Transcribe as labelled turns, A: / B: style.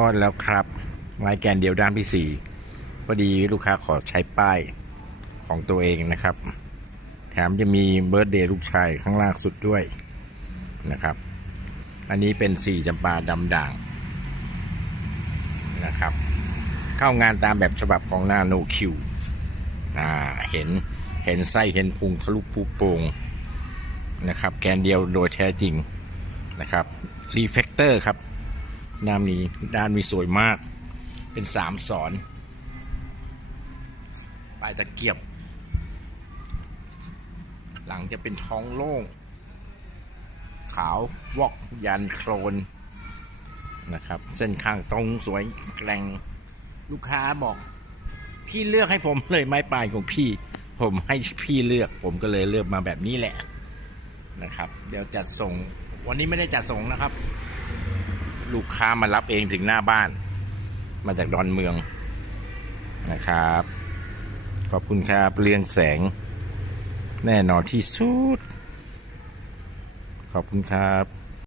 A: ทอดแล้วครับไม้แกนเดียวด้านที่สี่พอดีลูกค้าขอใช้ป้ายของตัวเองนะครับ แถมจะมีเบิร์ดเดย์ลูกชายข้างล่างสุดด้วยนะครับ อันนี้เป็นสี่จำปาดำด่างนะครับ เข้างานตามแบบฉบับของหน้าโนคิวอ่าเห็นเห็นไส้เห็นพุงทะลุปูโปงนะครับ แกนเดียวโดยแท้จริงนะครับรีเฟกเตอร์ครับ ด้านนี้ด้านมีสวยมาก เป็นสามสอนปลายตะเกียบ หลังจะเป็นท้องโล่ง ขาววอกยันโครนนะครับ เส้นข้างตรงสวยแกร่งลูกค้าบอก พี่เลือกให้ผมเลยไม้ปลายของพี่ ผมให้พี่เลือก ผมก็เลยเลือกมาแบบนี้แหละนะครับ เดี๋ยวจัดส่ง วันนี้ไม่ได้จัดส่งนะครับ ลูกค้ามารับเองถึงหน้าบ้าน มาจากดอนเมืองนะครับ ขอบคุณครับเรียงแสง แน่นอนที่สุด ขอบคุณครับ